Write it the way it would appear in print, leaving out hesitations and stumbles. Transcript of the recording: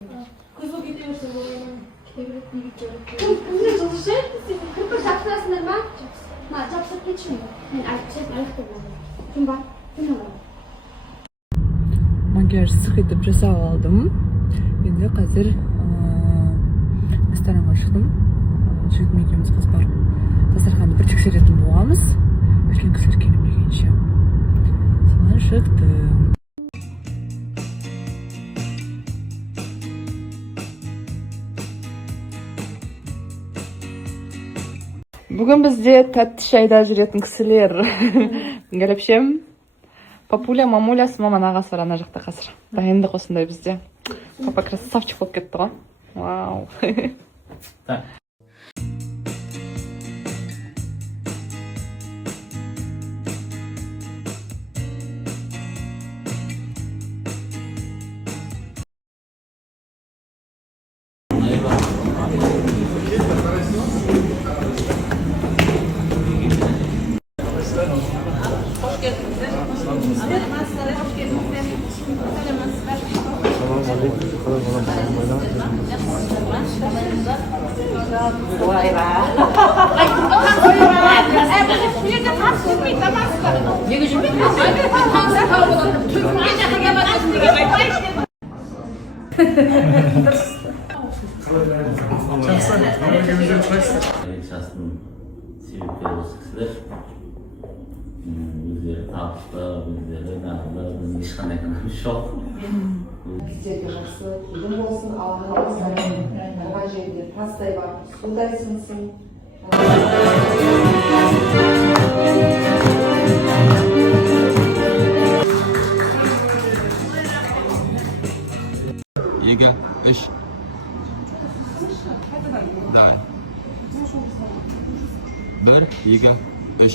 Kızıl gidiyorsun buraya. Devlet bir kere. Kızla çalışacak mısın? Kırpır yaptırsın ben. Ma, yapsak geçmiyor. Ben artık alıp Kim var? Kim var? Makyaj sık edip жасап aldım. Endi қазір restoranға шықтым. Жігітім екеуміз қыз барып дастарханды бір тексеретін боламыз. Үлкен кісілер келмегенше. Соған шықтым. Бүгін бізде тәтті шайда жүретін кісілер. Гәләпшем, папуля, мамулясы, маман ағасы бар ана жақта қазір. Дайындық осындай бізде. Папа красавчик болып кетті ғой. Вау. Şahsının sebepleri olsa kişiler bizleri tapışta, bizleri nağda, bizim işkan ekonomisi yok. Bizlerге жақсы үйдің болсын, алған болсын, қала жерде тастай бар, судай сынсын. Ега, үш. Давай. Бір, екі, үш.